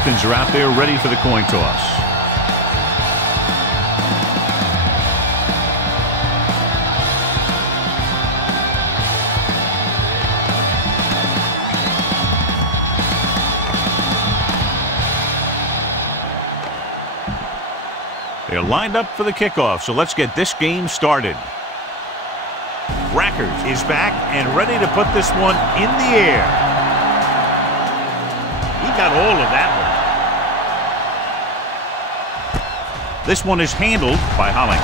captains are out there ready for the coin toss. They're lined up for the kickoff, so let's get this game started. Rackers is back and ready to put this one in the air. He got all of that one. This one is handled by Hollings.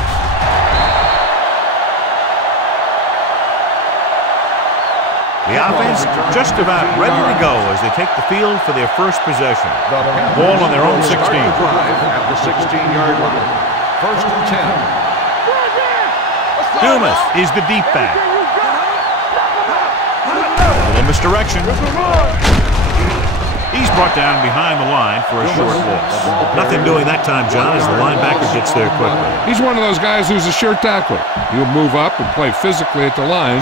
The offense just about ready to go as they take the field for their first possession. Ball on their own 16. At the 16-yard line. First and 10. Dumas is the deep back. A little misdirection. He's brought down behind the line for a short loss. Nothing doing that time, John, as the linebacker gets there quickly. He's one of those guys who's a sure tackler. He'll move up and play physically at the line,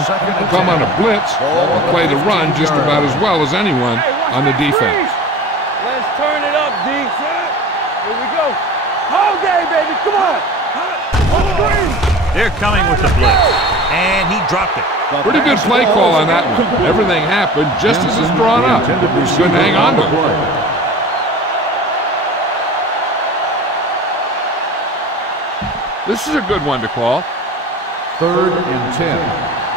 come on a blitz, and play the run just about as well as anyone on the defense. Let's turn it up, D. Here we go. Whole game, baby. Come on. They're coming with the blitz, and he dropped it. Pretty good play call on that one. Everything happened just as it's drawn up. He's good to hang on to it. This is a good one to call. Third and 10.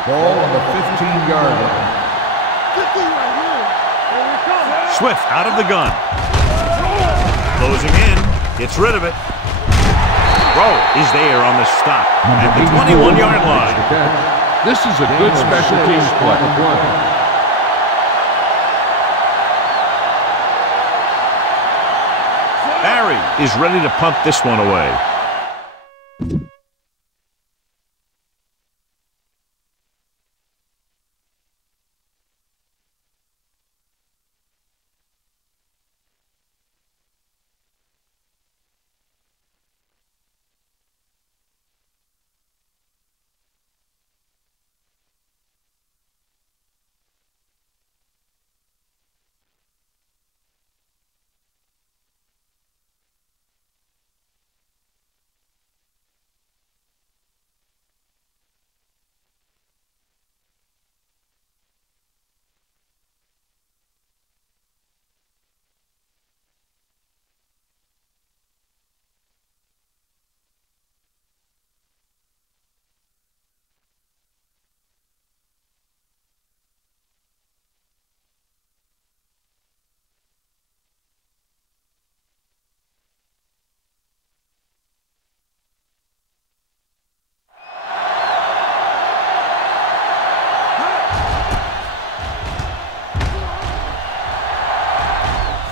Ball on the 15-yard line. Swift out of the gun. Closing in. Gets rid of it. Rowe is there on the stop at the 21-yard line. This is a good special teams play. Barry is ready to punt this one away.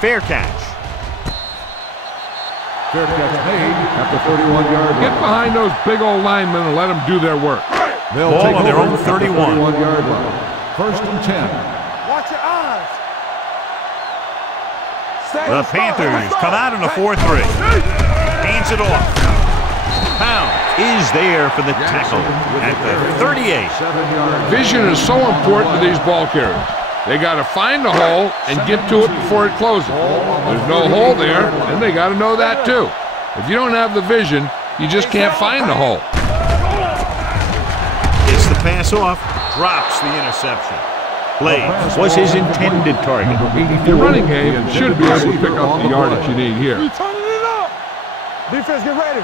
Fair catch. Fair catch made at the 31-yard line. Get behind those big old linemen and let them do their work. They'll Ball take on their over own 31. 31-yard line. First and 10. Watch your eyes. The Panthers come out in a 4-3. Hands it off. Pound is there for the tackle at the 38. Vision is so important to these ball carriers. They got to find the hole and get to it before it closes. There's no hole there, and they got to know that too. If you don't have the vision, you just can't find the hole. Gets the pass off, drops the interception. Blades was his intended target. The running game should be able to pick up the yardage you need here. We turning it up. Defense, get ready.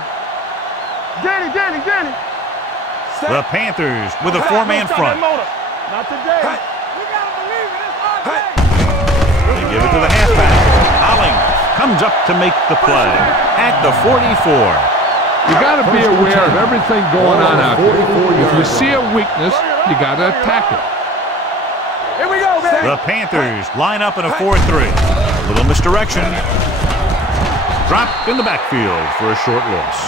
Danny. The Panthers with a four-man front. Not today. They give it to the halfback. Hollings comes up to make the play at the 44. You got to be aware of everything going on out there. If you see a weakness, you got to attack it. Here we go, baby. The Panthers line up in a 4-3. A little misdirection. Dropped in the backfield for a short loss.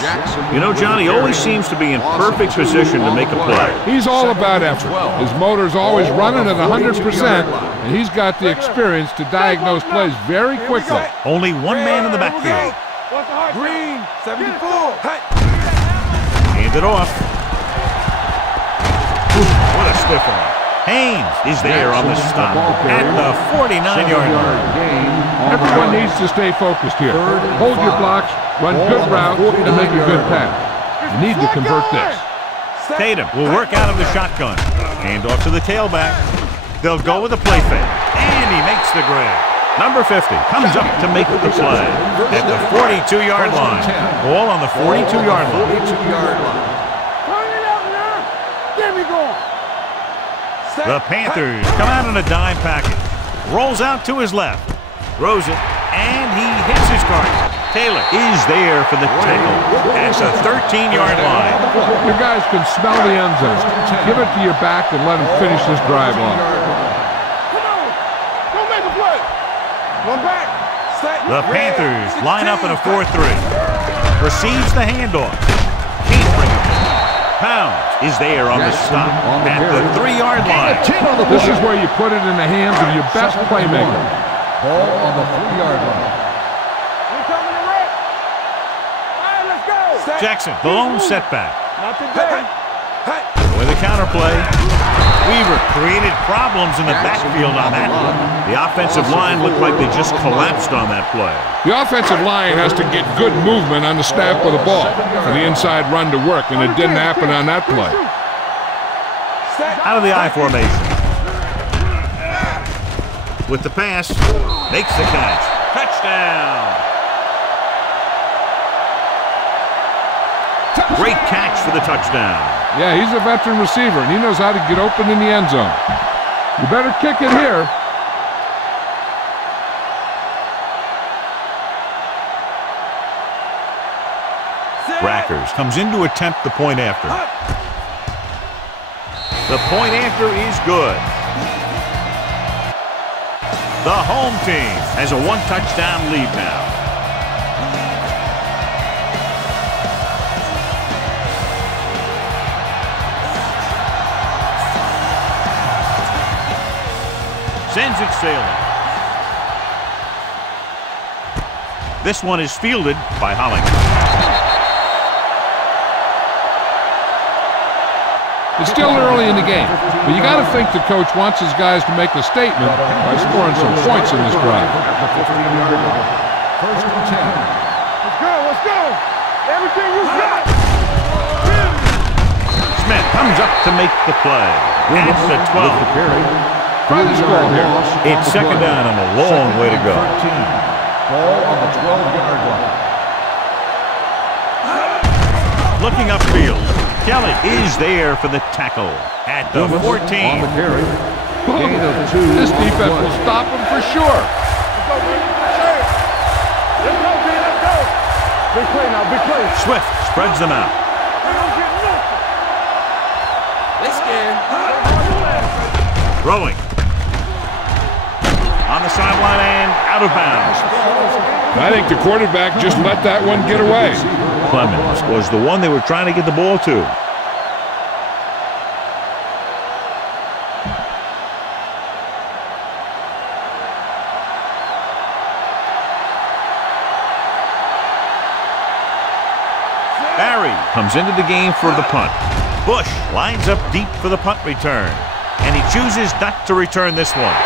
You know, John, he always seems to be in perfect position to make a play. He's all about effort. His motor's always running at 100%, and he's got the experience to diagnose plays very quickly. Only one man in the backfield. Green, 74. Hand it off. What a stiff one. Haynes is there on the stop at the 49-yard line. Everyone needs to stay focused here. Hold your blocks, run good routes, and make a good pass. You need to convert this. Tatum will work out of the shotgun. Hand off to the tailback. They'll go with a play fake. And he makes the grab. Number 50 comes up to make the play at the 42-yard line. Ball on the 42-yard line. Turn it up now. Get me going. The Panthers come out on a dime package. Rolls out to his left. Throws it, and he hits his target. Taylor is there for the tackle at the 13-yard line. Your guys can smell the end zone. Give it to your back and let him finish this drive off. Come on. Go make a play. One back. The Panthers line up in a 4-3. Receives the handoff. Can't bring it in. Pounds is there on the stop at the 3-yard line. This is where you put it in the hands of your best playmaker. Ball on the 3-yard line. We're coming to wreck. All right, let's go. Jackson, the lone setback. Not today. With a counterplay. Weaver created problems in the backfield on that one. The offensive line looked like they just collapsed on that play. The offensive line has to get good movement on the snap of the ball for the inside run to work, and it didn't happen on that play. Out of the I formation. With the pass, makes the catch. Touchdown! Great catch for the touchdown. Yeah, he's a veteran receiver, and he knows how to get open in the end zone. You better kick it here. Rackers comes in to attempt the point after. The point after is good. The home team has a 1-touchdown lead now. Sends it sailing. This one is fielded by Holling. It's still early in the game, but you got to think the coach wants his guys to make a statement by scoring some points in this drive. First and 10. Let's go. Let's go. Everything you got. Smith comes up to make the play. At the 12. Try the score here. It's second down and a long way to go. Ball on the 12-yard line. Looking upfield. Kelly is there for the tackle at the 14. On the carry. Gain of 2. This defense will stop him for sure. Let's go, baby. Let's go, B. Let's go. Big play now. Big play. Swift spreads them out. Let's get. Throwing. On the sideline and out of bounds. I think the quarterback just let that one get away. Clemens was the one they were trying to get the ball to. Barry comes into the game for the punt. Bush lines up deep for the punt return. And he chooses not to return this one.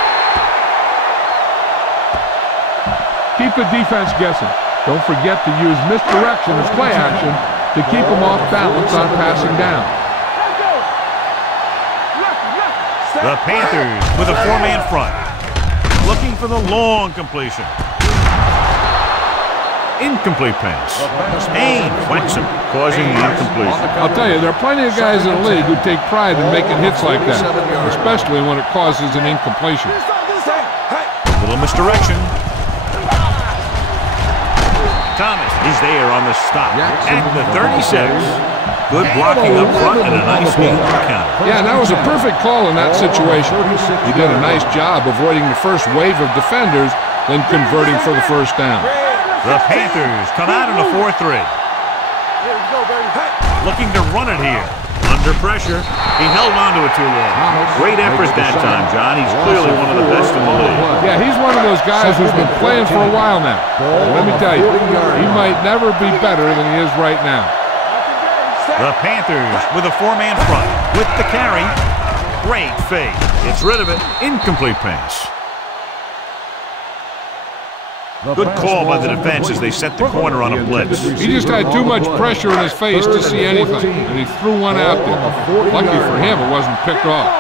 Keep the defense guessing. Don't forget to use misdirection as play action to keep them off balance on passing down. The Panthers with a 4-man front. Looking for the long completion. Incomplete pass. Haynes whacks him, causing the incompletion. I'll tell you, there are plenty of guys in the league who take pride in making hits like that, especially when it causes an incompletion. Little misdirection. Thomas is there on the stop at the 36. Good blocking up front and a nice knee counter. Yeah, that was a perfect call in that situation. He did a nice job avoiding the first wave of defenders, then converting for the first down. The Panthers come out in a 4-3. Looking to run it here. Under pressure. He held on to it too long. Great effort that time, John. He's clearly one of the best in the league. Yeah, he's one of those guys who's been playing for a while now. Let me tell you, he might never be better than he is right now. The Panthers with a 4-man front. With the carry. Great fake. Gets rid of it. Incomplete pass. Good call by the defense as they set the corner on a blitz. He just had too much pressure in his face to see anything, and he threw one out there. Lucky for him, it wasn't picked off.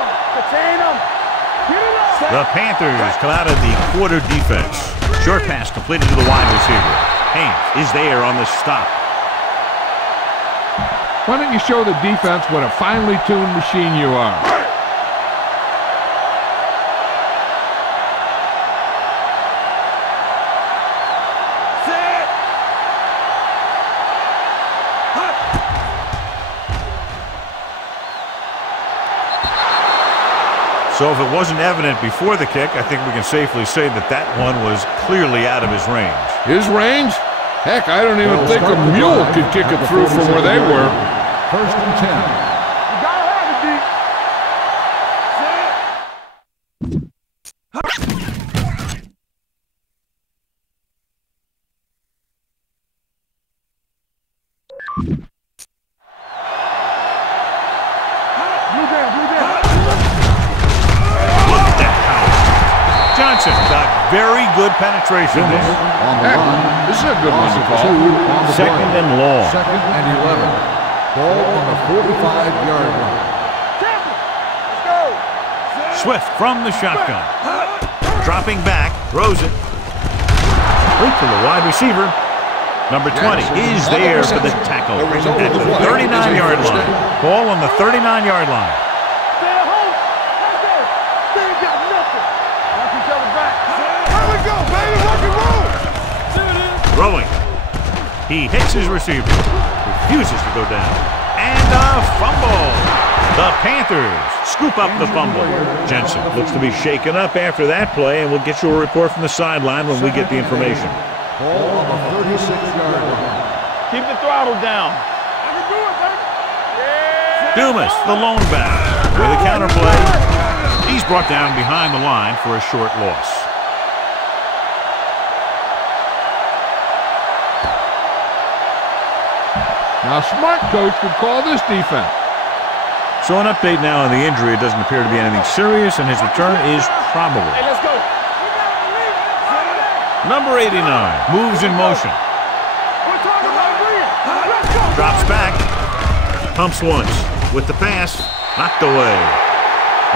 The Panthers come out of the quarter defense. Short pass completed to the wide receiver. Haynes is there on the stop. Why don't you show the defense what a finely tuned machine you are? So if it wasn't evident before the kick, I think we can safely say that that one was clearly out of his range. His range? Heck, I don't even think a mule could kick it through from where they were. First and 10. You gotta have it, D. Johnson got very good penetration. Heck, this is a good one to call. Second and long. Second and 11. Ball on the 45-yard line. Let's go. Swift from the shotgun. Dropping back, throws it. Right to the wide receiver. Number 20 is there for the tackle at the 39-yard line. Ball on the 39-yard line. Stay at home. Right there. They ain't got nothing. Watch each other back. Here we go, baby. Rock and roll. Throwing. He hits his receiver. Refuses to go down. And a fumble. The Panthers scoop up the fumble. Jensen looks to be shaken up after that play, and we'll get you a report from the sideline when we get the information. Ball on the 36-yard line. Keep the throttle down. I can do it, baby. Yeah. Dumas, the lone back, with a counter play. He's brought down behind the line for a short loss. Now, a smart coach could call this defense. So an update now on the injury. It doesn't appear to be anything serious, and his return is probable. Hey, let's go. Number 89 moves in motion. We're talking about Green. Let's go. Drops back. Pumps once. With the pass. Knocked away.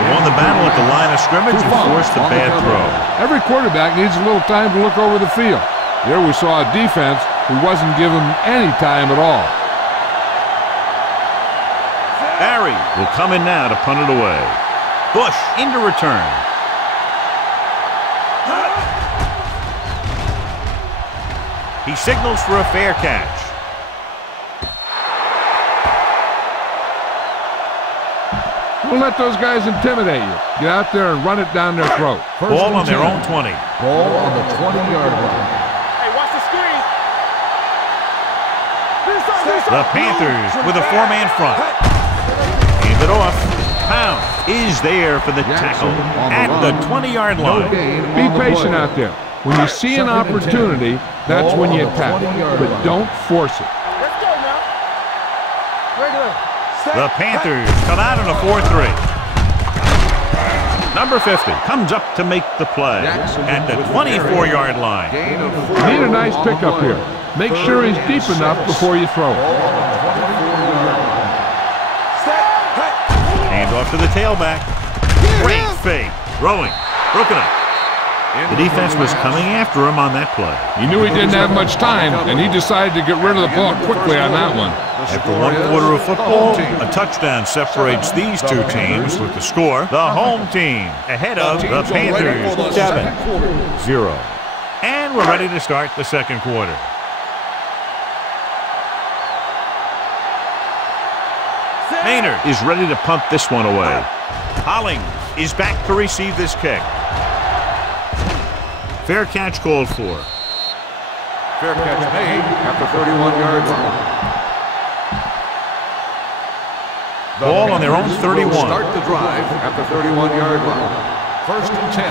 They won the battle at the line of scrimmage and forced a bad throw. Every quarterback needs a little time to look over the field. Here we saw a defense who wasn't given any time at all. Barry will come in now to punt it away. Bush into return. He signals for a fair catch. Don't let those guys intimidate you. Get out there and run it down their throat. Ball on their own 20. Ball on the 20-yard line. Hey, watch the screen. The Panthers with a four-man front. Hand it off. Pound is there for the tackle at the 20-yard line. Be patient out there. When you see an opportunity, that's when you attack. But don't force it. Let's go now. Regular. The Panthers come out in a 4-3. Number 50 comes up to make the play at the 24-yard line. You need a nice pickup here. Make sure he's deep enough before you throw it. Hand off to the tailback. Great fake. Throwing. Broken up. The defense was coming after him on that play. He knew he didn't have much time, and he decided to get rid of the ball quickly on that one. After one quarter of football, a touchdown separates these two teams with the score. The home team ahead of the Panthers 7-0. And we're ready to start the second quarter. Maynard is ready to punt this one away. Hollings is back to receive this kick. Fair catch called for. Fair catch made at the 31-yard line. Ball on their own 31. Start the drive at the 31-yard line. First and 10.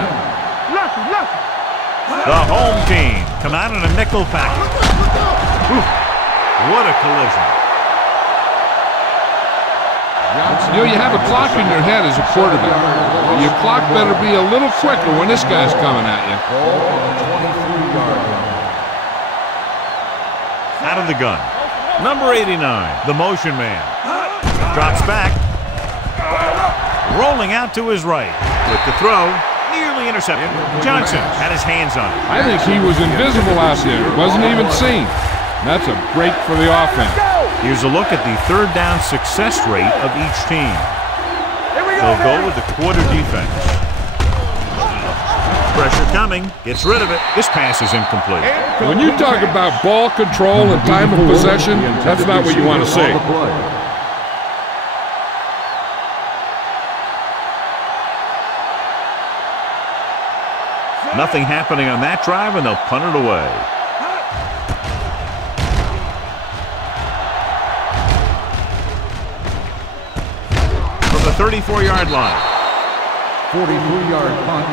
The home team come out in a nickel package. Ooh, what a collision. Johnson You know, you have a clock in your head as a quarterback. Your clock better be a little quicker when this guy's coming at you. Out of the gun. Number 89, the motion man. Drops back. Rolling out to his right. With the throw, nearly intercepted. Johnson had his hands on it. I think he was invisible out there. Wasn't even seen. That's a break for the offense. Here's a look at the third down success rate of each team. They'll go with the quarter defense. Pressure coming. Gets rid of it. This pass is incomplete. When you talk about ball control and time of possession, that's not what you want to see. Nothing happening on that drive, and they'll punt it away. From the 34-yard line. 43-yard punt.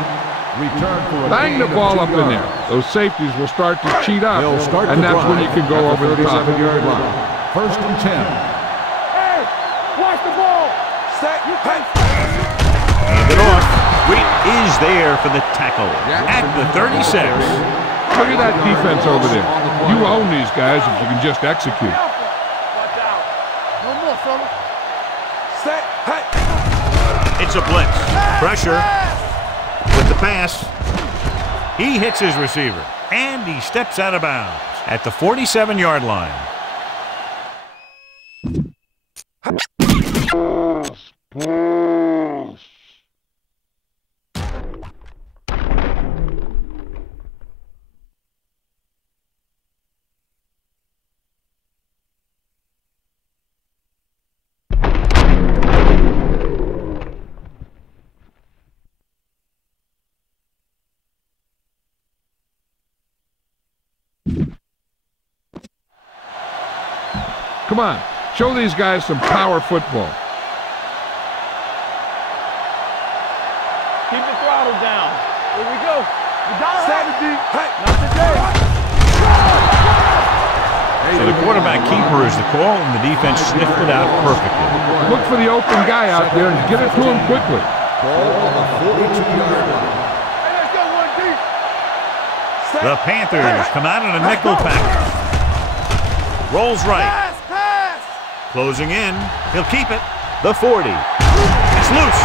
Return for a Bang the ball up in there. Those safeties will start to cheat up, and that's when you can go over the top. 37-yard line. First and 10. Hey, watch the ball. Set. Hand it off. Wait is there for the tackle at the 36. Look at that defense over there. You own these guys if you can just execute. Watch out. No more, fella. Set. Hey. It's a blitz. Pressure with the pass. He hits his receiver, and he steps out of bounds at the 47-yard line. Come on, show these guys some power football. Keep the throttle down. Here we go. We got strategy. Hey, not today. So the quarterback keeper is the call, and the defense sniffed it out perfectly. Look for the open guy out there and get it to him quickly. Ball on the 42-yard line. Hey, let's go one deep. The Panthers come out in a nickel package. Rolls right. Closing in. He'll keep it. The 40. It's loose.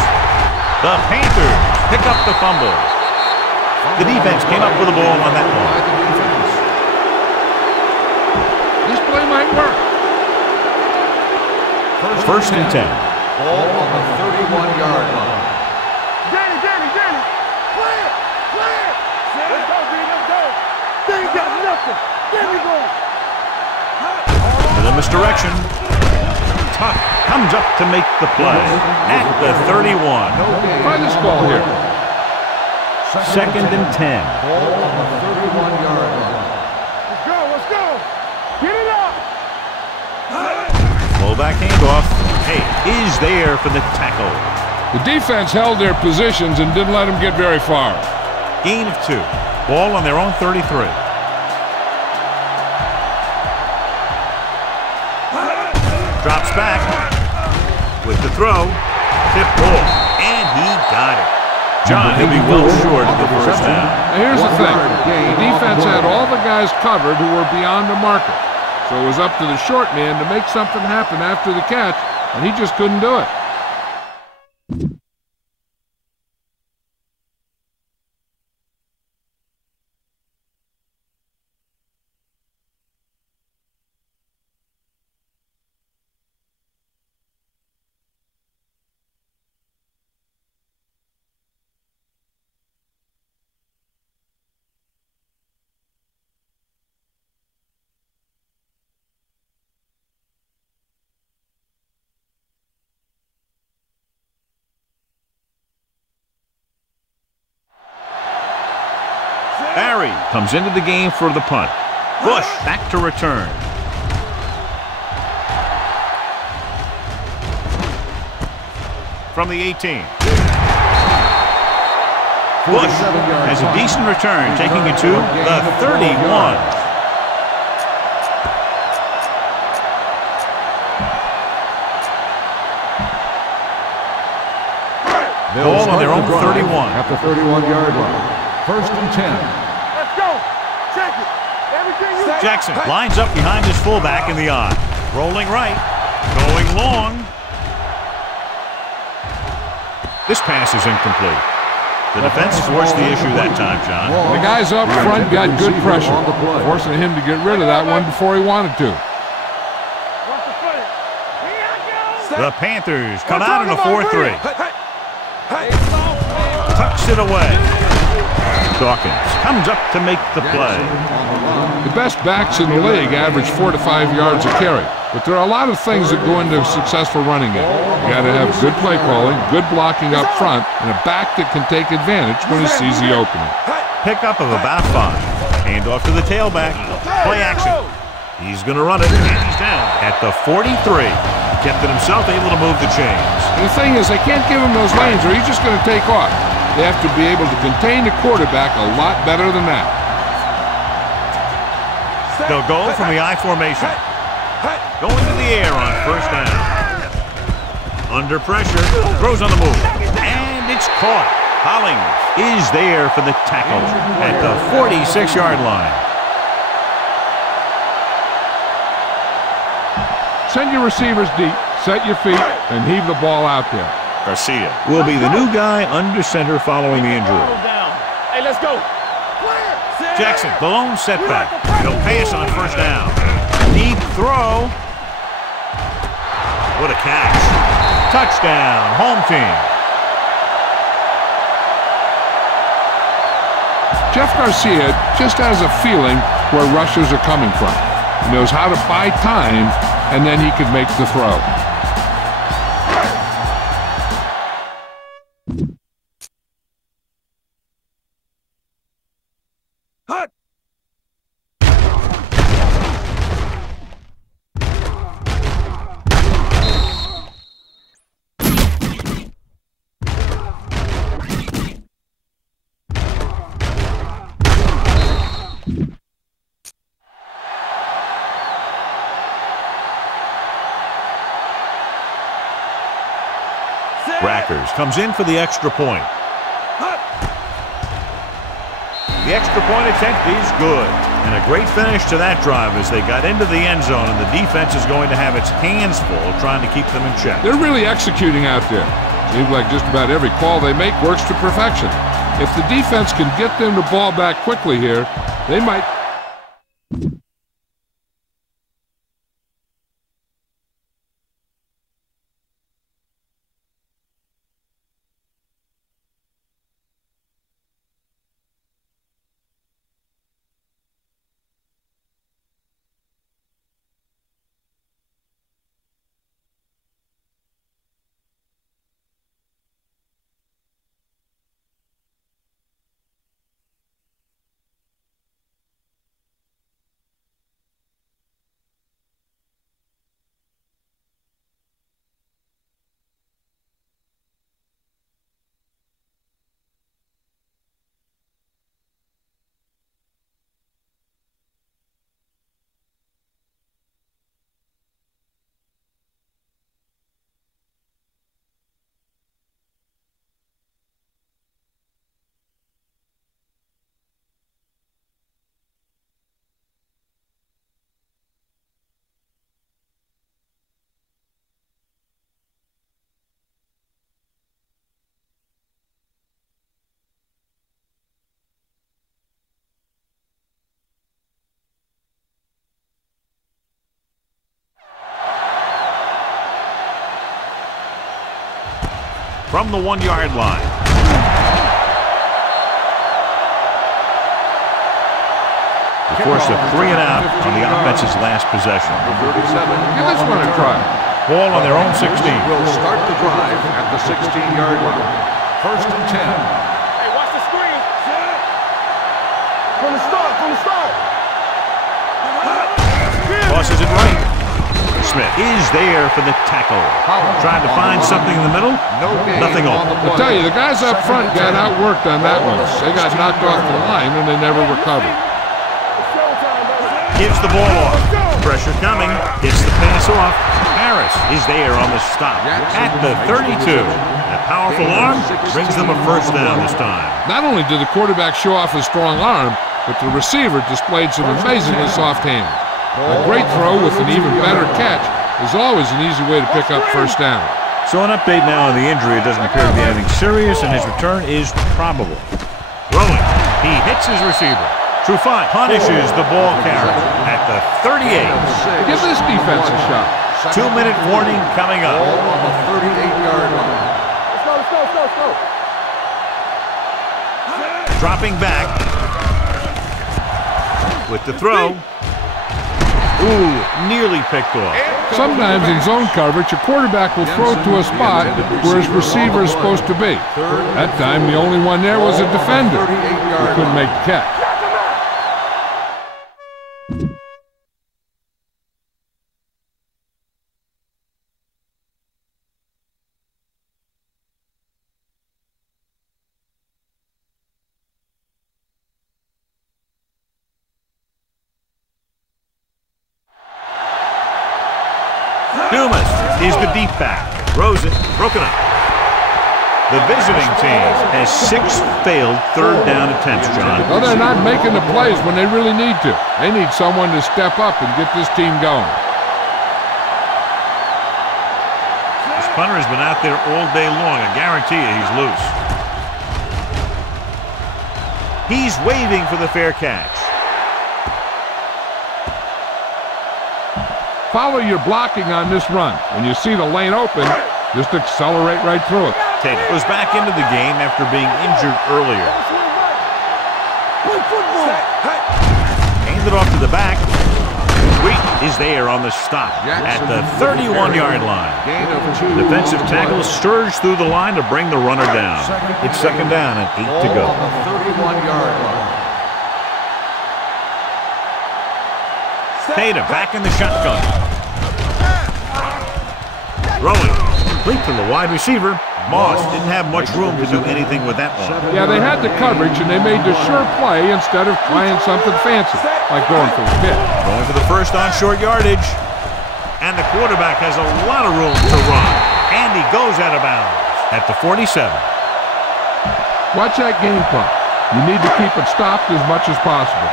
The Panthers pick up the fumble. The defense came up with the ball on that one. This play might work. First and 10. Ball on the 31-yard line. Danny. Clear. Let's go, D. Let's go. They ain't got nothing. There we go. Little misdirection. Tuck comes up to make the play at the 31. Try this ball here. Second and 10. Ball on the 31-yard line. Let's go. Get it up. Fullback handoff. Hey, is there for the tackle. The defense held their positions and didn't let them get very far. Gain of 2. Ball on their own 33. Drops back with the throw. Tip ball, and he got it. John, he'll be well short of the first down. Now here's the thing. The defense had all the guys covered who were beyond the marker. So it was up to the short man to make something happen after the catch, and he just couldn't do it. Barry comes into the game for the punt. Bush back to return. From the 18. Bush has a decent return, taking it to the 31. Ball on their own 31. At the 31-yard line. 1st and 10. Let's go. Check it. Everything you Jackson lines up behind his fullback in the I. Rolling right. Going long. This pass is incomplete. The defense forced the issue that time, John. The guys up front got good pressure, forcing him to get rid of that one before he wanted to. Watch the footage. Here I go. The Panthers come out in a 4-3. Tucks it away. Dawkins comes up to make the play. The best backs in the league average 4 to 5 yards a carry, but there are a lot of things that go into a successful running game. You got to have good play calling, good blocking up front, and a back that can take advantage when he sees the opening. Pickup of about 5. Handoff to the tailback. Play action. He's going to run it, and he's down at the 43. Kept it himself, able to move the chains. And the thing is, they can't give him those lanes or he's just going to take off. They have to be able to contain the quarterback a lot better than that. They'll go from the I formation. Going to the air on 1st down. Under pressure, throws on the move. And it's caught. Hollings is there for the tackle at the 46-yard line. Send your receivers deep, set your feet, and heave the ball out there. Garcia will be the new guy under center following the injury. Hey, let's go. Jackson, the lone setback. He'll pass on 1st down. Deep throw. What a catch. Touchdown, home team. Jeff Garcia just has a feeling where rushers are coming from. He knows how to buy time, and then he can make the throw. Rackers comes in for the extra point. The extra point attempt is good. And a great finish to that drive as they got into the end zone, and the defense is going to have its hands full trying to keep them in check. They're really executing out there. Seems like just about every call they make works to perfection. If the defense can get them the ball back quickly here, they might... From the 1-yard line. They forced a 3 and out on the offense's last possession. Give this one a try. Ball on their own 16. Will start the drive at the 16-yard line. 1st and 10. Hey, watch the screen. From the start. Tosses it right. Smith is there for the tackle. Trying to find something in the middle. Nothing open. I tell you, the guys up front got outworked on that one. They got knocked off the line and they never recovered. Gives the ball off. Pressure coming. Gets the pass off. Harris is there on the stop at the 32. That powerful arm brings them a first down this time. Not only did the quarterback show off his strong arm, but the receiver displayed some amazingly soft hands. A great throw with an even better catch is always an easy way to pick up first down. So an update now on the injury. It doesn't appear to be anything serious, and his return is probable. Throwing. He hits his receiver. Trufant punishes the ball carrier at the 38. Give this defense a shot. 2-minute warning coming up. Ball on the 38-yard line. Let's go. Dropping back with the throw. Ooh, nearly picked off. Sometimes in zone coverage, a quarterback will throw to a spot where his receiver is supposed to be. That time, the only one there was a defender who couldn't make the catch. Dumas is the deep back. Throws it, broken up. The visiting team has 6 failed third down attempts, John. Well, they're not making the plays when they really need to. They need someone to step up and get this team going. This punter has been out there all day long. I guarantee you he's loose. He's waving for the fair catch. Follow your blocking on this run. When you see the lane open, just accelerate right through it. Tate goes back into the game after being injured earlier. Hands it off to the back. Wheat is there on the stop at the 31-yard line. Defensive tackle surged through the line to bring the runner down. It's second down and 8 to go. On the 31-yard line. Tatum back in the shotgun. Throwing. Complete to the wide receiver. Moss didn't have much room to do anything with that one. Yeah, they had the coverage, and they made the sure play instead of trying something fancy, like going for the pitch. Going for the first on short yardage. And the quarterback has a lot of room to run. And he goes out of bounds at the 47. Watch that game clock. You need to keep it stopped as much as possible.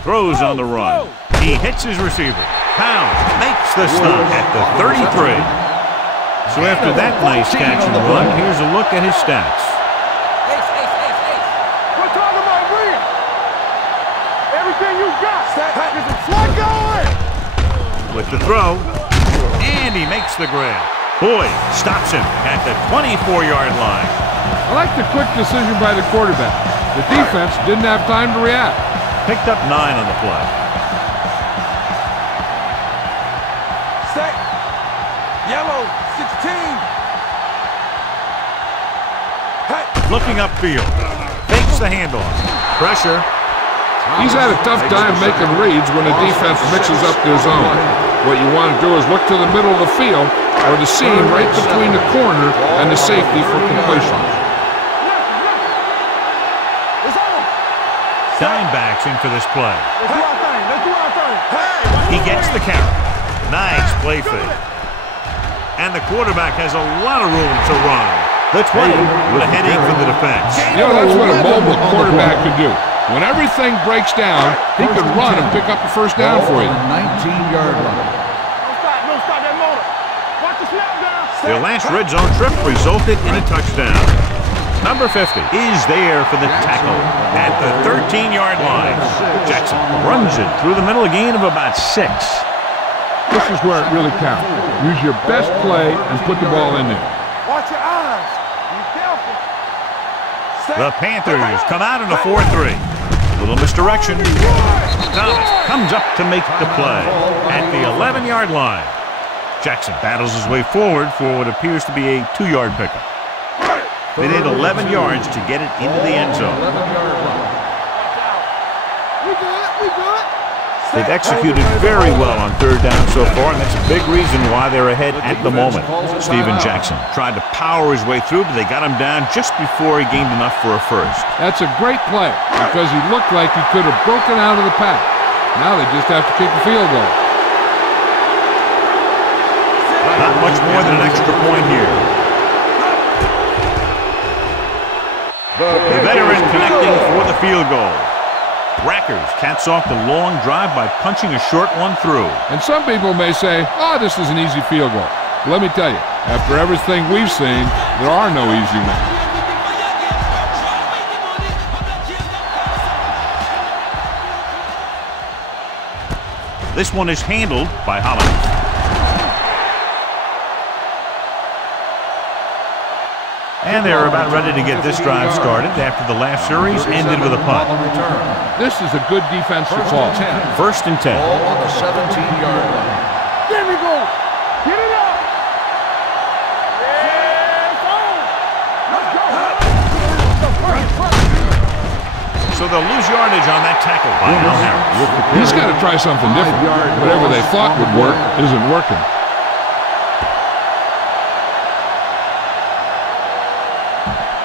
Throws on the run. He hits his receiver. Pound makes the stop at the 33. So after that nice catch and run, here's a look at his stats. We're talking about William. Everything you got. Is it slug going? With the throw. And he makes the grab. Boyd stops him at the 24-yard line. I like the quick decision by the quarterback. The defense didn't have time to react. Picked up 9 on the play. Set. Yellow, 16. Looking upfield. Fakes the handoff. Pressure. He's had a tough time making reads when the defense mixes up their zone. What you want to do is look to the middle of the field or the seam right between the corner and the safety for completion. Dimebacks in for this play. Let's do our thing. He gets the carry. Nice play fake. And the quarterback has a lot of room to run. The 20 with a headache for the defense. You know, that's what a mobile quarterback can do. When everything breaks down, he could run and pick up a first down for you. 19-yard line. Don't stop that motor. Watch the snap down. Their last red zone trip resulted in a touchdown. Number 50 is there for the tackle at the 13-yard line. Jackson runs it through the middle, a gain of about 6. This is where it really counts. Use your best play and put the ball in there. Watch your eyes. Be careful. The Panthers come out in a 4-3. Little misdirection. Thomas comes up to make the play at the 11-yard line. Jackson battles his way forward for what appears to be a 2-yard pickup. They need 11 yards to get it into the end zone. We good. They've executed very well on third down so far, and that's a big reason why they're ahead at the moment. Steven Jackson tried to power his way through, but they got him down just before he gained enough for a first. That's a great play because he looked like he could have broken out of the pack. Now they just have to kick a field goal. Not much more than an extra point here. The veteran connecting for the field goal. Rackers caps off the long drive by punching a short one through. And some people may say, oh, this is an easy field goal. Let me tell you, after everything we've seen, there are no easy ones. This one is handled by Holland. And they're about ready to get this drive started after the last series ended with a punt. This is a good defensive call. First and 10. Ball on the 17-yard line. There we go. Get it up. Yes, on. Let's go. So they'll lose yardage on that tackle by Al Harris. He's got to try something different. Whatever they thought would work isn't working.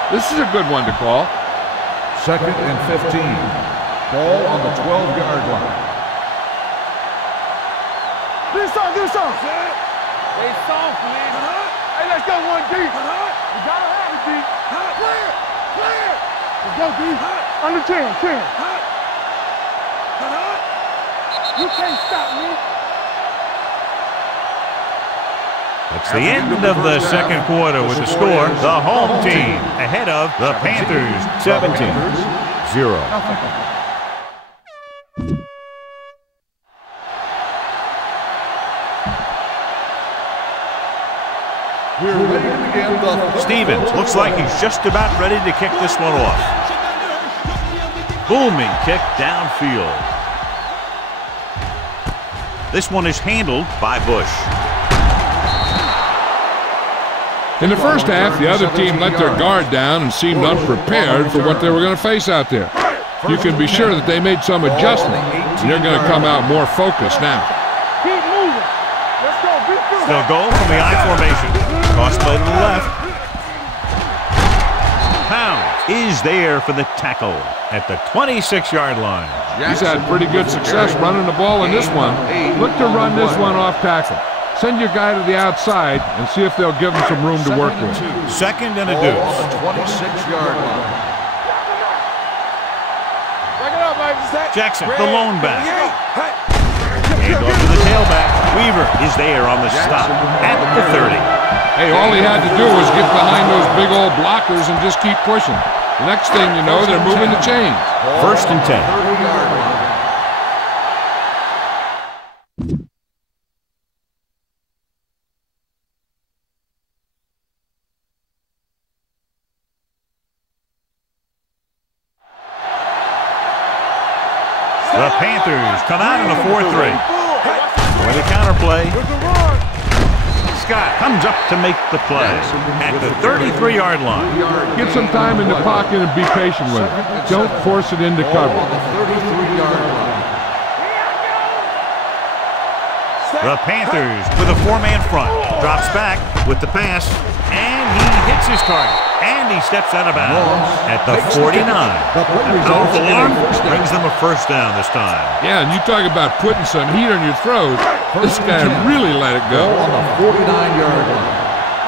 This is a good one to call. Second and 15. Ball on the 12-yard line. This song. Hey, soft, man. Hey, let's go one deep. You gotta have it deep. Play it. Let's go deep. Under 10. You can't stop me. It's the end of the second quarter with the score. The home team ahead of the Panthers 17-0. We're ready to begin the... Stevens looks like he's just about ready to kick this one off. Booming kick downfield. This one is handled by Bush. In the first half, the other team let their guard down and seemed unprepared for what they were going to face out there. You can be sure that they made some adjustment, and they're going to come out more focused now. Keep moving. Let's go. They'll go from the I formation. Cross play to the left. Pound is there for the tackle at the 26-yard line. He's had pretty good success running the ball in this one. Look to run this one off tackle. Send your guy to the outside and see if they'll give him some room to work with. Second and a deuce. On the 26-yard line. Back it up, baby. Jackson, the lone back. Hand off to the tailback. Weaver is there on the stop at the 30. Hey, all he had to do was get behind those big old blockers and just keep pushing. The next thing you know, they're moving the chains. First and 10. 30-yard line. The Panthers come out in a 4-3. With a counterplay. Scott comes up to make the play at the 33-yard line. Get some time in the pocket and be patient with it. Don't force it into cover. On the 33-yard line. The Panthers with a four-man front. Drops back with the pass, and he hits his target. And he steps out of bounds at the 49. A powerful arm brings them a first down this time. Yeah, and you talk about putting some heat on your throat. This guy really let it go. Ball on the 49-yard line.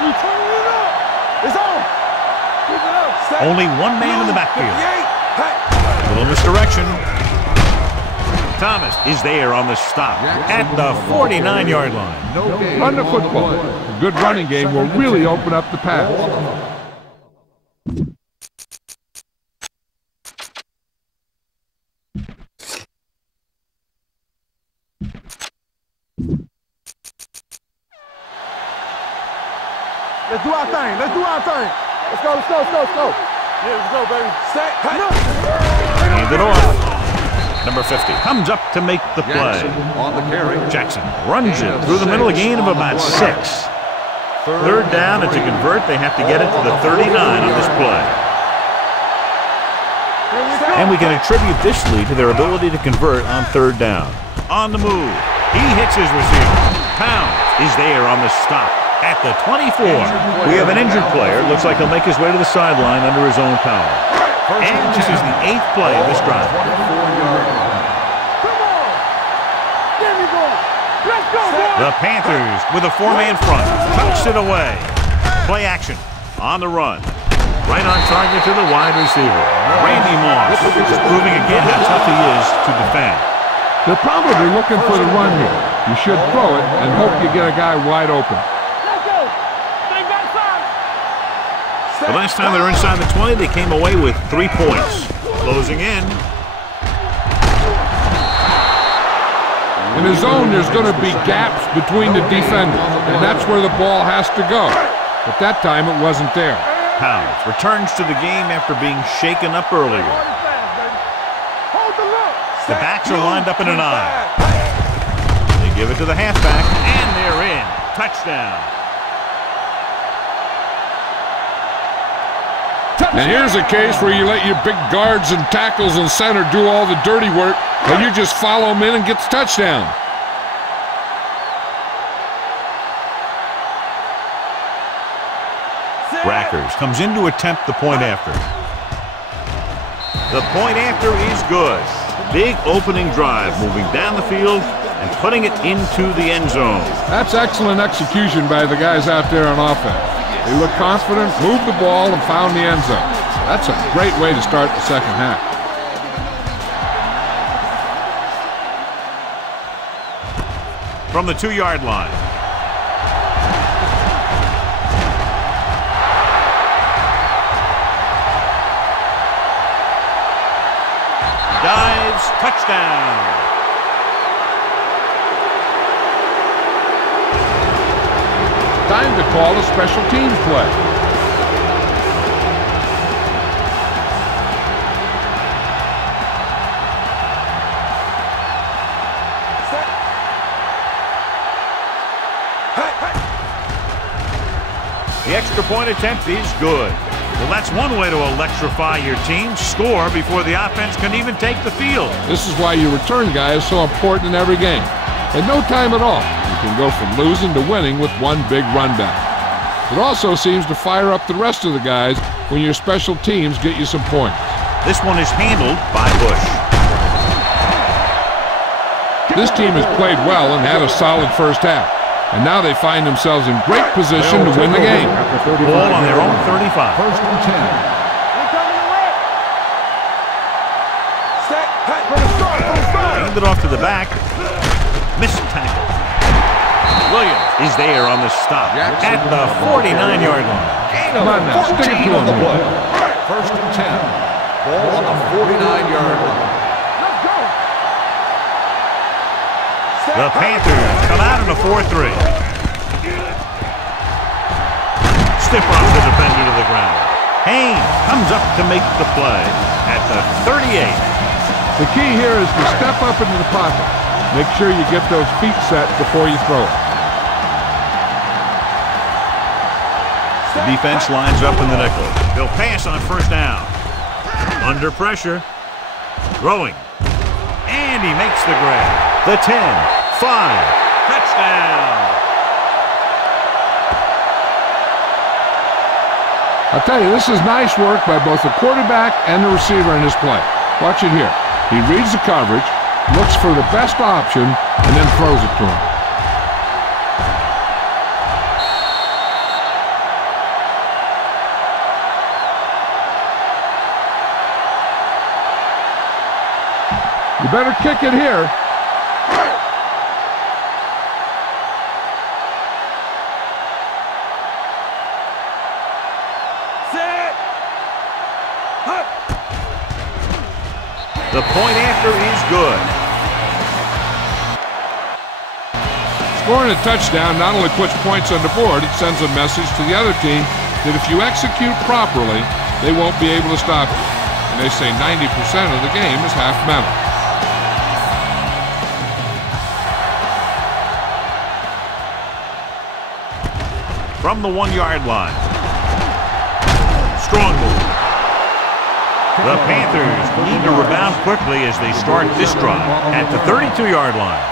You turn it up. It's on. Keep it up. Only one man in the backfield. A little misdirection. Thomas is there on the stop at the 49-yard line. Run the football. A good running game will really open up the pass. Let's do our thing. Let's go. Yeah, let's go, baby. Set. Hand it off. Number 50 comes up to make the play. On the carry. Jackson runs it through the middle, a gain of about 6. Third down, and to convert, they have to get it to the 39 on this play. Here we go. And we can attribute this lead to their ability to convert on third down. On the move. He hits his receiver. Pounds is there on the stop at the 24. We have an injured player. Looks like he'll make his way to the sideline under his own power. And this is the 8th play of this drive. The Panthers with a 4-man front. Tucks it away. Play action on the run. Right on target to the wide receiver. Randy Moss is proving again how tough he is to defend. They're probably looking for the run here. You should throw it and hope you get a guy wide open. The last time they were inside the 20, they came away with 3 points. Closing in. In the zone, there's going to be gaps between the defenders, and that's where the ball has to go. But that time, it wasn't there. Pounds returns to the game after being shaken up earlier. The backs are lined up in an eye. They give it to the halfback, and they're in. Touchdown. And here's a case where you let your big guards and tackles and center do all the dirty work, and you just follow them in and get the touchdown. Rackers comes in to attempt the point after. The point after is good. Big opening drive, moving down the field and putting it into the end zone. That's excellent execution by the guys out there on offense. They look confident, moved the ball, and found the end zone. That's a great way to start the second half. From the 2-yard line. Dives, touchdown. Time to call a special teams play. The extra point attempt is good. Well, that's one way to electrify your team. Score before the offense can even take the field. This is why your return guy is so important in every game. In no time at all, you can go from losing to winning with one big rundown. It also seems to fire up the rest of the guys when your special teams get you some points. This one is handled by Bush. This team has played well and had a solid first half. And now they find themselves in great position to win the game. Ball on their own 35. First and 10. Hand it off to the back. Missed tackle. Williams is there on the stop at the 49-yard line. Come on now, stick it to him. First and 10. Ball on the 49-yard line. The Panthers come out in a 4-3. Stiff off the defender to the ground. Haynes comes up to make the play at the 38. The key here is to step up into the pocket. Make sure you get those feet set before you throw it. The defense lines up in the nickel. They'll pass on first down. Under pressure. Throwing. And he makes the grab. The 10. 5. Touchdown. I'll tell you, this is nice work by both the quarterback and the receiver in this play. Watch it here. He reads the coverage, looks for the best option, and then throws it to him. You better kick it here. The point after is good. Scoring a touchdown not only puts points on the board, it sends a message to the other team that if you execute properly, they won't be able to stop you. And they say 90% of the game is half mental. From the 1-yard line. Strong move. The Panthers need to rebound quickly as they start this drive at the 32-yard line.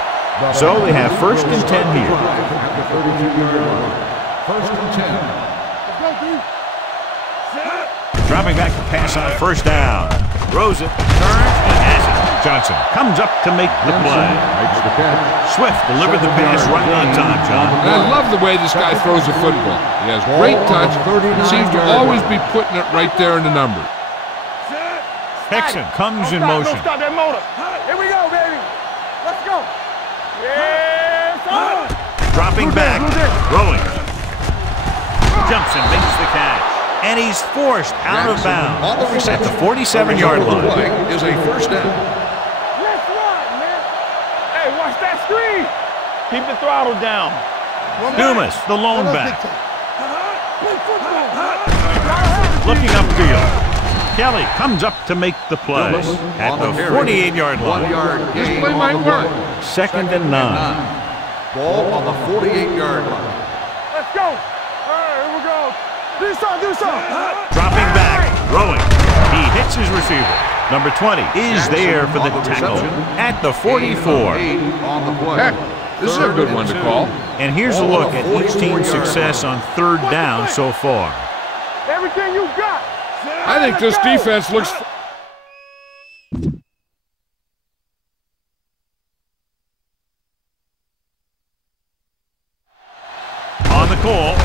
So they have 1st and 10 here. At the 32-yard line. 1st and 10. Dropping back to pass on 1st down. Throws it, turns, and has it. Johnson comes up to make the play. Swift delivered the pass right on time, John. And I love the way this guy throws a football. He has great touch and seems to always be putting it right there in the numbers. Hickson comes in motion. Don't stop that motor. Here we go, baby. Let's go. Yes, sir. Dropping back, throwing. Jumps and makes the catch. And he's forced out of bounds at the 47-yard line. Is a 1st down. Let's run, man. Hey, watch that screen. Keep the throttle down. Dumas, the lone back. Looking upfield. Kelly comes up to make the play at the 48-yard line. 1 yard This gain play might on the work. play. 2nd and 9. Ball on the 48-yard line. Let's go. All right, here we go. Do something. Dropping back, throwing. He hits his receiver. Number 20 is there for the tackle at the 44. On the play. Heck, this is a good one to call. And here's a look at each team's success on 3rd down so far. Everything you got. I think this defense looks... On the call,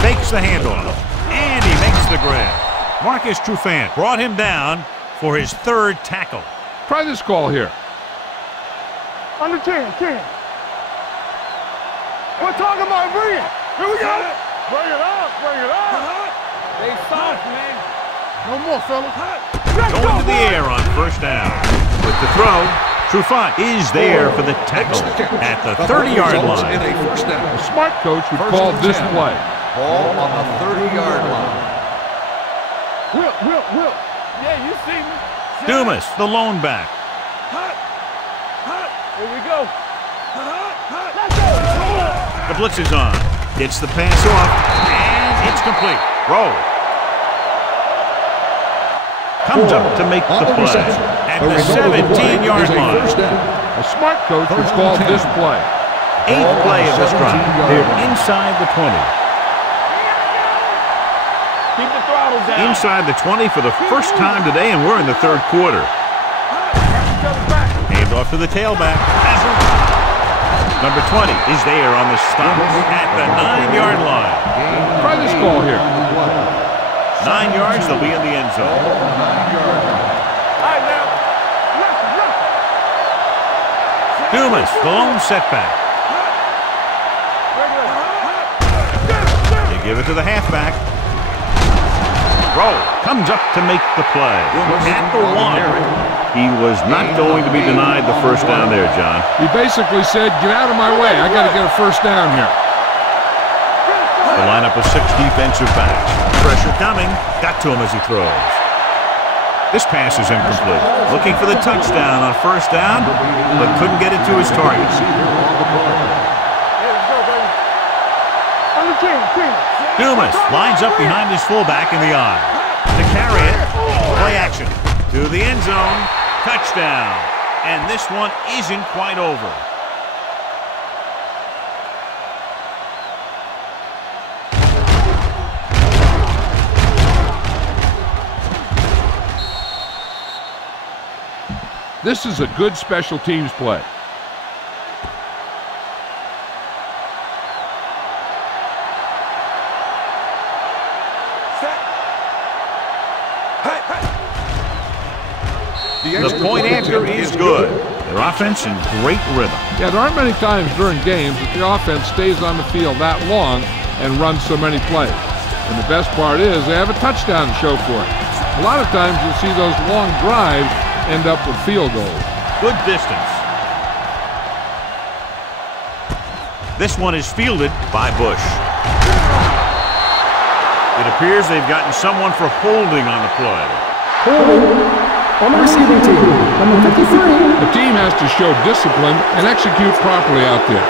fakes the handoff, and he makes the grab. Marcus Trufant brought him down for his 3rd tackle. Try this call here. Under 10. We're talking about bring it. Here we go. Bring it up. They soft, man. No more, fellas. Going to the air on 1st down. With the throw, Trufant is there for the tackle at the 30-yard line. In a 1st down. A smart coach would call this play. Ball on the 30-yard line. Will. Yeah, you see me. Dumas, the lone back. Here we go. The blitz is on. Gets the pass off, and it's complete. Roll. Comes up to make the play at the 17-yard line. A smart coach would call this play. 8th play of this drive. They're inside the 20. Keep the throttle down. Inside the 20 for the first time today, and we're in the 3rd quarter. Hand off to the tailback. Number 20 is there on the stop at the 9-yard line. Try this call here. 9 yards, they'll be in the end zone. All right, now. Dumas, the lone setback. They give it to the halfback. Roll comes up to make the play at the 1. He was not going to be denied the 1st down there, John. He basically said, get out of my way. I got to get a 1st down here. The lineup of 6 defensive backs. Pressure coming. Got to him as he throws. This pass is incomplete. Looking for the touchdown on 1st down, but couldn't get it to his target. Dumas lines up behind his fullback in the eye. To carry it, play action. To the end zone, touchdown. And this one isn't quite over. This is a good special teams play. The point after is good. Their offense in great rhythm. Yeah, there aren't many times during games that the offense stays on the field that long and runs so many plays. And the best part is they have a touchdown to show for it. A lot of times you'll see those long drives end up with field goals. Good distance. This one is fielded by Bush. It appears they've gotten someone for holding on the play. On the receiving team, number 53. The team has to show discipline and execute properly out there.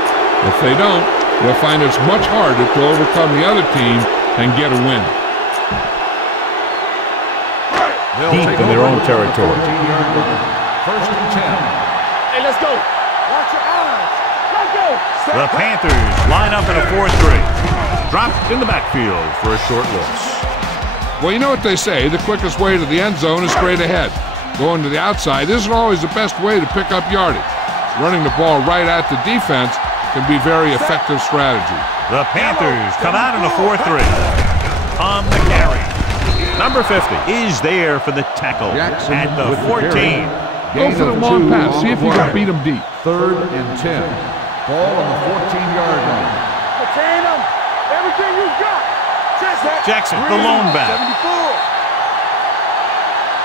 If they don't, they'll find it's much harder to overcome the other team and get a win. deep in their own territory. First and 10. Hey, let's go. Watch your eyes. Let's go. The Panthers line up in a 4-3. Dropped in the backfield for a short loss. Well, you know what they say, the quickest way to the end zone is straight ahead. Going to the outside isn't always the best way to pick up yardage. Running the ball right at the defense can be very effective strategy. The Panthers come out in a 4-3. On the carry. Number 50 is there for the tackle at the 14. Go for the long pass. See if you can beat them deep. Third and 10. Ball on the 14-yard line. Contain them. Everything you got. Jackson, the lone back.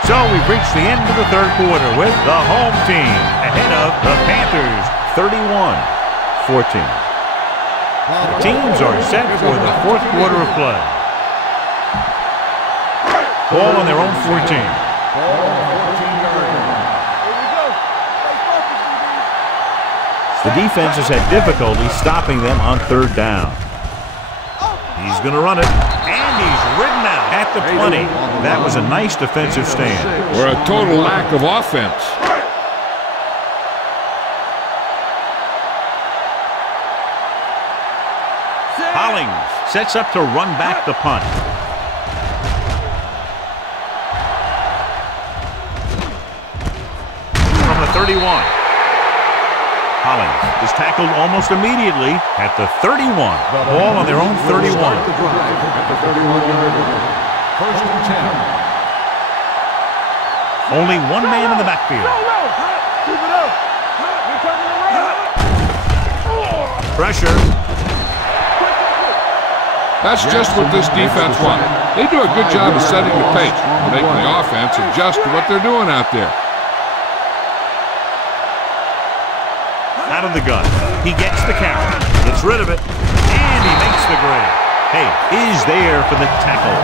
So we've reached the end of the third quarter with the home team ahead of the Panthers 31-14. The teams are set for the fourth quarter of play. Ball on their own 14. Ball on the 14-yard line. The defense has had difficulty stopping them on third down. He's going to run it, and he's ridden out at the 20. That was a nice defensive stand. Or a total lack of offense. Hollings sets up to run back the punt. From the 31. Hollings is tackled almost immediately at the 31. Ball on their own 31. At the 31-yard line. First and 10. Only one man in the backfield. Keep it up. You're coming around. Pressure. That's just what this defense wants. They do a good job of setting the pace, making the offense adjust to what they're doing out there. Out of the gun. He gets the carry. Gets rid of it. And he makes the grade. Hey, is there for the tackle.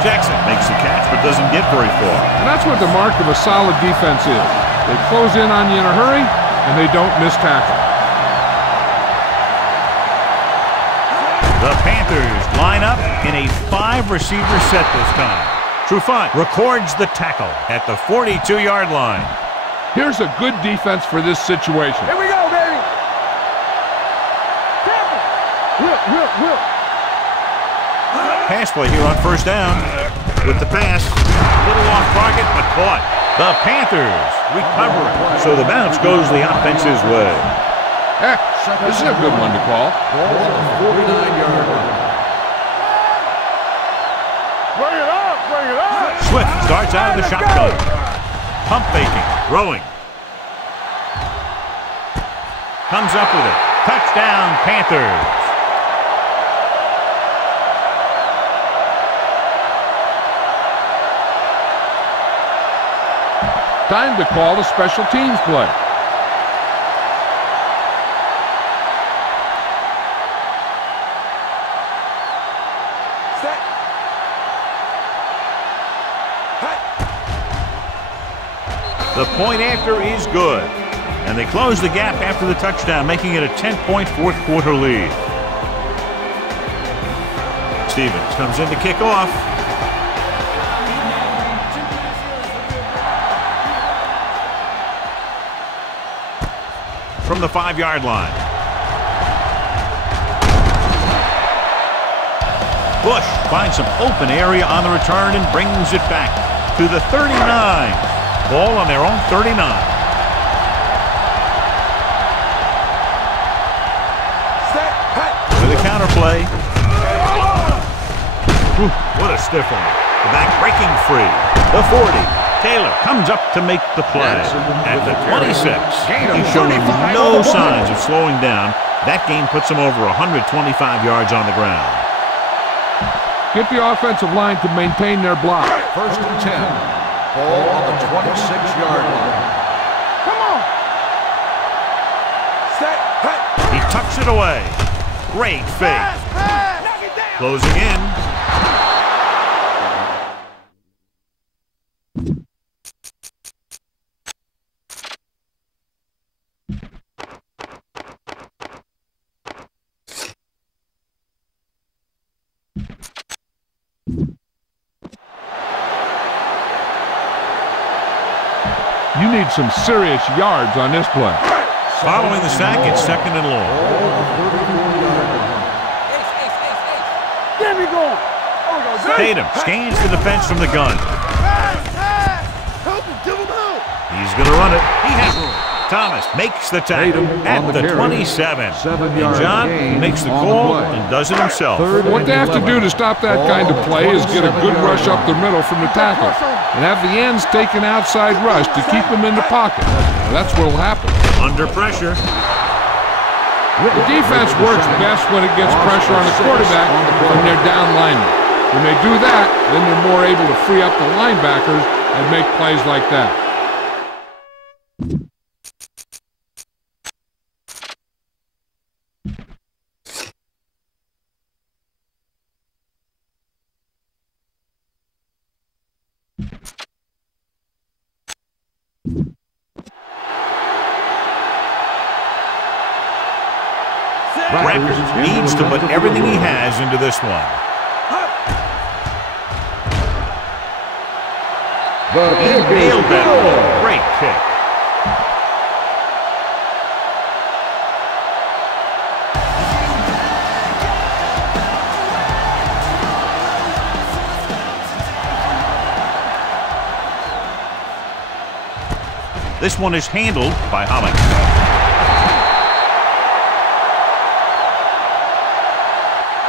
Jackson makes the catch but doesn't get very far. And that's what the mark of a solid defense is. They close in on you in a hurry, and they don't miss tackle. The Panthers line up in a 5-receiver set this time. Trufant records the tackle at the 42-yard line. Here's a good defense for this situation. Here we go, baby. Whip. Pass play here on first down. With the pass, a little off target, but caught. The Panthers recover it, so the bounce goes the offense's way. Heck, this is a good one to call. Ball on the 49-yard line. Bring it up. Swift starts out of the shotgun. Pump faking, throwing. Comes up with it. Touchdown, Panthers. Time to call the special teams play. Set. The point after is good. And they close the gap after the touchdown, making it a 10-point fourth quarter lead. Stevens comes in to kick off. From the 5-yard line. Bush finds some open area on the return and brings it back to the 39. Ball on their own 39. With a counter play. Whew, what a stiff one. The back breaking free. The 40. Taylor comes up to make the play at the 26. He's showing no signs of slowing down. That game puts him over 125 yards on the ground. Get the offensive line to maintain their block. First and 10. Ball on the 26-yard line. Come on. Set. He tucks it away. Great fake. Closing in. You need some serious yards on this play. Following the sack, it's 2nd and long. Get me going. Tatum scans the defense from the gun. Help him, give him help. He's going to run it. He has it. Thomas makes the tackle at the 27. And John makes the call and does it himself. What they have to do to stop that kind of play is get a good rush up the middle from the tackle and have the ends take an outside rush to keep them in the pocket. That's what will happen. Under pressure. The defense works best when it gets pressure on the quarterback from their down linemen. When they do that, then they're more able to free up the linebackers and make plays like that. Rackers needs to put everything he has into this one. Nailed that ball. Great kick. This one is handled by Holling.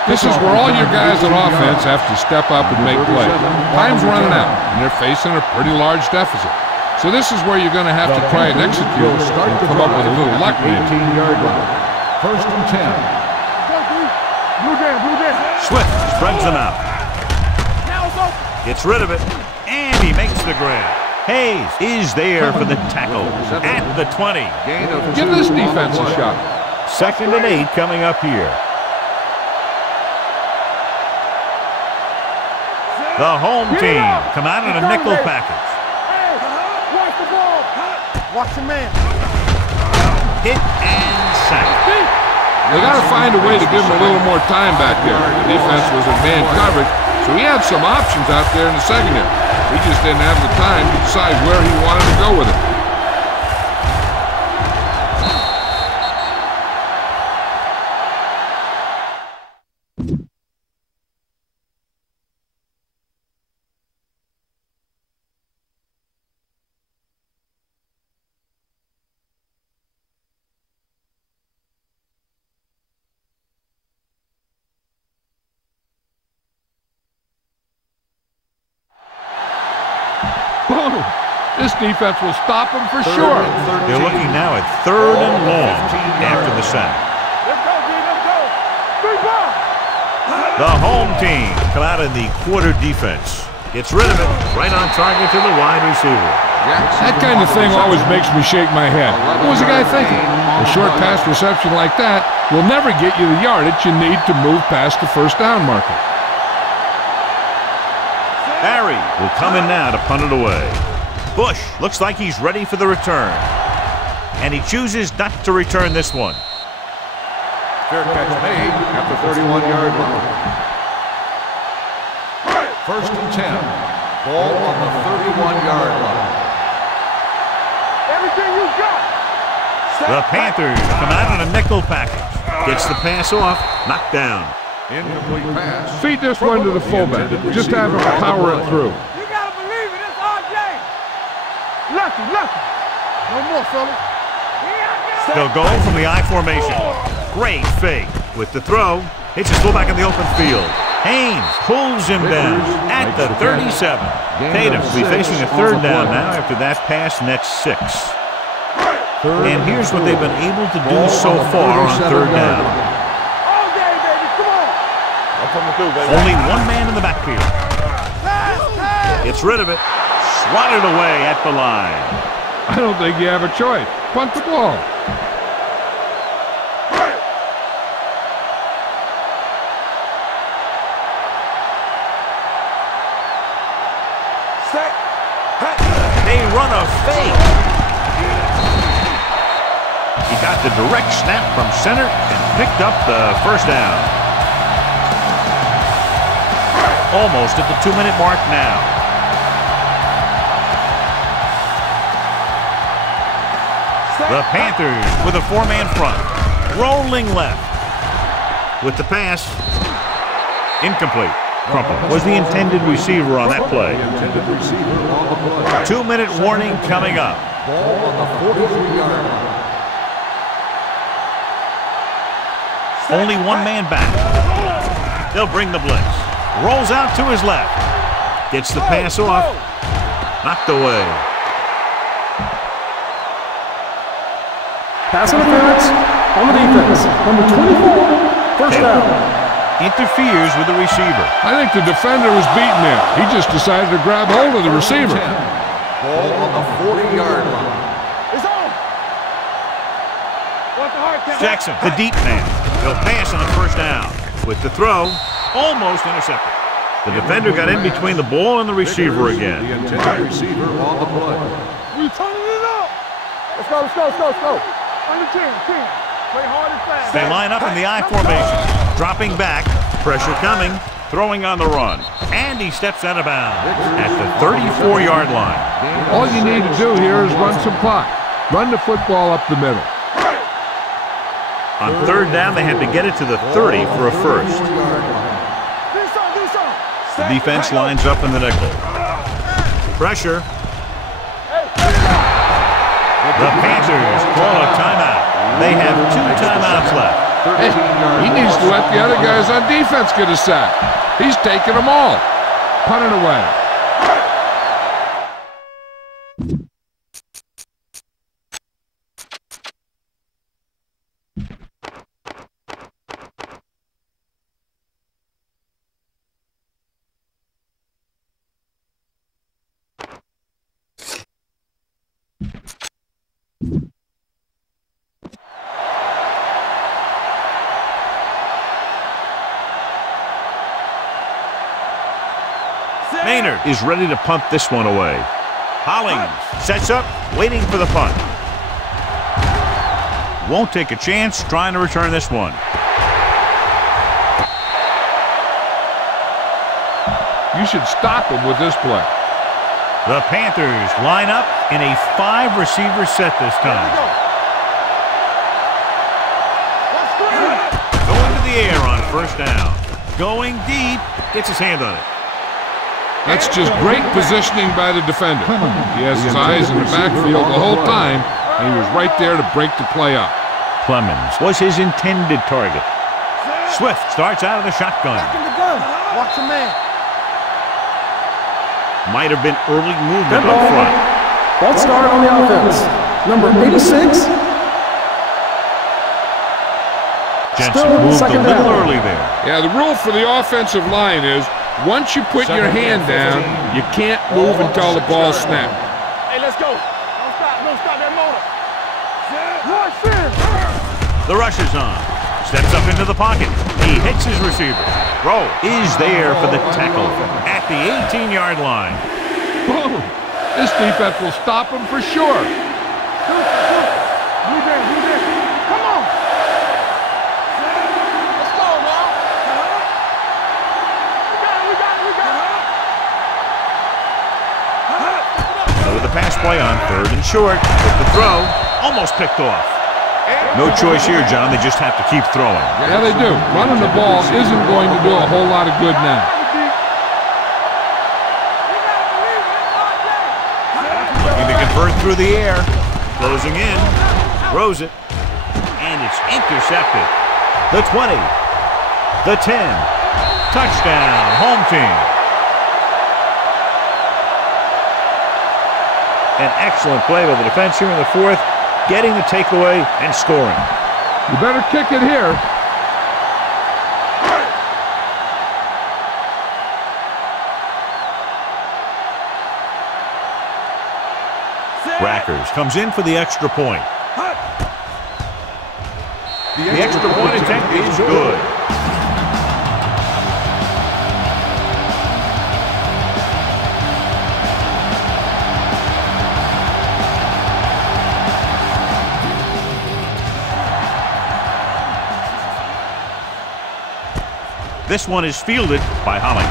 This is where all your guys on offense have to step up and make plays. Time's running out, and they're facing a pretty large deficit. So this is where you're going to have to try and execute and come up with a little luck, maybe. 18-yard line. 1st and 10. Blue jam. Swift spreads them out. Gets rid of it, and he makes the grab. Hayes is there for the tackle at the 20. Give this defense a shot. 2nd and 8 coming up here. The home team come out in a nickel package. Hey, watch the ball. Watch the man. Hit and sack. They got to find a way to give him a little more time back there. The defense was in man coverage, so he had some options out there in the secondary. He just didn't have the time to decide where he wanted to go with it. Boom! This defense will stop them for sure. They're looking now at 3rd and long after the sack. Let's go, D. Let's go. 3 ball. The home team come out in the quarter defense. Gets rid of it. Right on target to the wide receiver. That kind of thing always makes me shake my head. What was the guy thinking? A short pass reception like that will never get you the yardage you need to move past the 1st down marker. Barry will come in now to punt it away. Bush looks like he's ready for the return. And he chooses not to return this one. Fair catch made at the 31-yard line. 1st and 10. Ball on the 31-yard line. Everything you got. The Panthers come out in a nickel package. Gets the pass off, knocked down. Incomplete pass. Feed this one to the fullback. Just have him power it through. You gotta believe it. It's RJ. Lucky. No more, fellas. They'll go from the I formation. Great fake with the throw. Hits his fullback in the open field. Haynes pulls him down at the 37. Tatum will be facing a 3rd down now after that pass nets 6. And here's what they've been able to do so far on 3rd down. All day, baby. Come on. I'm coming through, baby. Only one man in the backfield. Gets rid of it. Swatted away at the line. I don't think you have a choice. Punt the ball. They run a fake. He got the direct snap from center and picked up the 1st down. Almost at the 2-minute mark now. The Panthers with a 4-man front. Rolling left. With the pass. Incomplete. Crumple was the intended receiver on that play. 2-minute warning coming up. Ball on the 43-yard line. Only one man back. They'll bring the blitz. Rolls out to his left. Gets the pass off. Knocked away. Pass interference on the defense. Number 24, first down. Interferes with the receiver. I think the defender was beaten there. He just decided to grab hold of the receiver. Ball on the 40-yard line. It's on. What's the hard count? Jackson, the deep man. He'll pass on the first down. With the throw, almost intercepted. The defender got in between the ball and the receiver again. The intended receiver on the play. We turning it up. Let's go, let's go, let's go, let's go. On the team. Play hard and fast. They line up in the I formation. Dropping back, pressure coming, throwing on the run. And he steps out of bounds at the 34-yard line. All you need to do here is run some clock. Run the football up the middle. On third down, they had to get it to the 30 for a first. The defense lines up in the nickel. Pressure. The Panthers call a timeout. They have 2 timeouts left. Hey, he needs to let the other guys on defense get a sack. He's taking them all. Punt it away. Maynard is ready to punt this one away. Hollings sets up, waiting for the punt. Won't take a chance trying to return this one. You should stop him with this play. The Panthers line up in a 5-receiver set this time. Going to the air on first down. Going deep, gets his hand on it. That's just great positioning by the defender. He has his eyes in the backfield the whole time, and he was right there to break the play up. Clemens was his intended target. Swift starts out of the shotgun. Back in the gun. Watch the man. Might have been early movement up front. False start on the offense. Number 86. Jensen moved a little early there. Yeah, the rule for the offensive line is once you put your hand down, you can't move until the ball snaps. Hey, let's go. Don't stop that motor. Rush in. The rush is on. Steps up into the pocket. He hits his receiver. Rowe is there for the tackle at the 18-yard line. Boom. This defense will stop him for sure. You there. Come on. Let's go now. We got it. So with the pass play on third and short, with the throw, almost picked off. No choice here, John. They just have to keep throwing. Yeah, they do. Running the ball isn't going to do a whole lot of good now. Looking to convert through the air. Closing in. Throws it. And it's intercepted. The 20. The 10. Touchdown. Home team. An excellent play by the defense here in the fourth, getting the takeaway and scoring. You better kick it here. Rackers comes in for the extra point. The extra point attempt is good. This one is fielded by Hollings.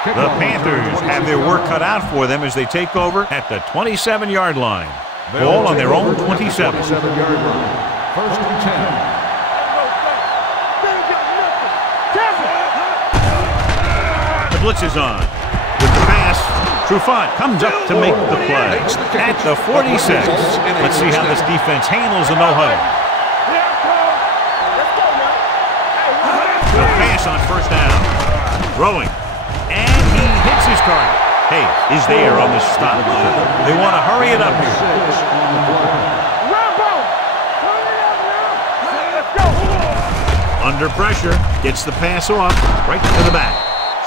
The Panthers have their work cut out for them as they take over at the 27-yard line. Ball on their own 27. 27-yard line. First and 10. The blitz is on. With the pass, Trufant comes up to make the play. At the 46. Let's see how this defense handles the no-huddle. The pass on first down. Throwing. And he hits his target. Hey, is there on the stop. They want to hurry it up here. Under pressure, gets the pass off, right to the back.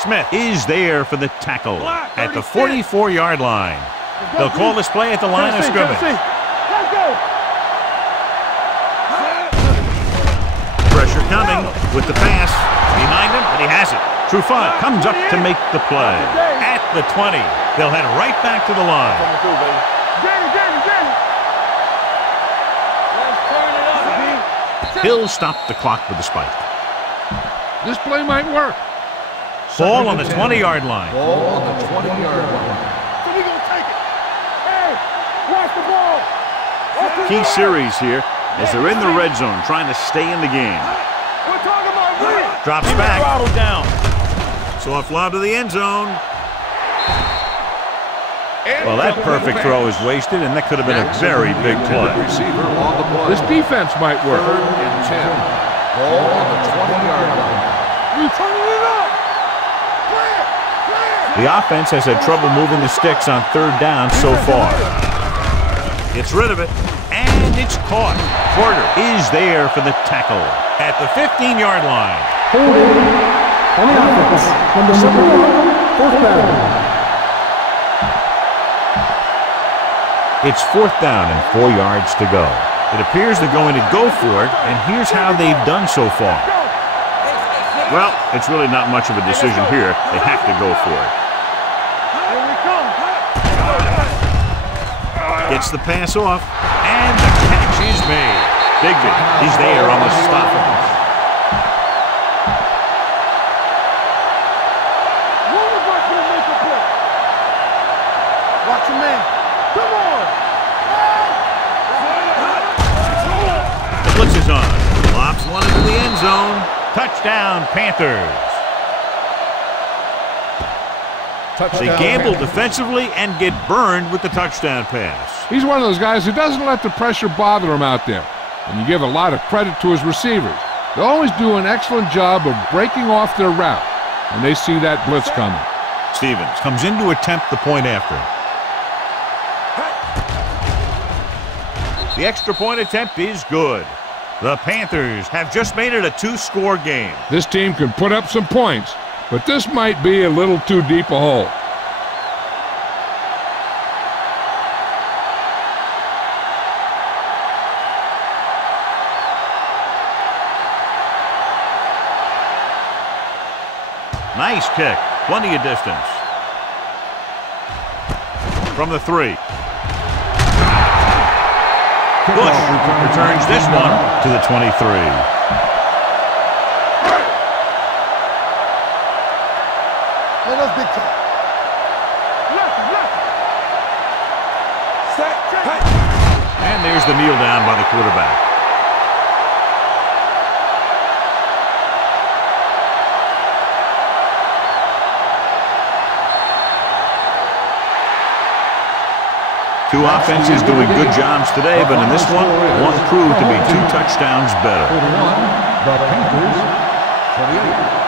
Smith is there for the tackle at the 44-yard line. They'll call this play at the line of scrimmage. Pressure coming with the pass. Behind him, and he has it. Trufant comes up to make the play. At the 20, they'll head right back to the line. He'll stop the clock with the spike. This play might work. Ball on the 20-yard line. Ball on the 20-yard line. So we gonna take it. Hey, watch the ball. Key series here as they're in the red zone trying to stay in the game. We're talking about win. Drops back. Down. Soft lob to the end zone. Well, that perfect throw is wasted, and that could have been a very big play. Receiver on the play. This defense might work. Third and 10. Ball on the 20-yard line. You turning it up. The offense has had trouble moving the sticks on third down so far. Gets rid of it, and it's caught. Porter is there for the tackle at the 15-yard line. Holding on the offense. Number 7, fourth down. It's fourth down and 4 yards to go. It appears they're going to go for it, and here's how they've done so far. Well, it's really not much of a decision here. They have to go for it. Gets the pass off, and the catch is made. Bigby, he's there on the stop. Watch your man. Come on. The blitz is on. Lobs one into the end zone. Touchdown, Panthers. They gamble defensively and get burned with the touchdown pass. He's one of those guys who doesn't let the pressure bother him out there. And you give a lot of credit to his receivers. They always do an excellent job of breaking off their route when they see that blitz coming. Stevens comes in to attempt the point after. The extra point attempt is good. The Panthers have just made it a 2-score game. This team can put up some points, but this might be a little too deep a hole. Nice kick. Plenty of distance. From the 3. Bush returns this one to the 23. Man, that's big time. And there's the kneel down by the quarterback. Two offenses doing good jobs today, but in this one proved to be 2 touchdowns better. The Panthers, 28.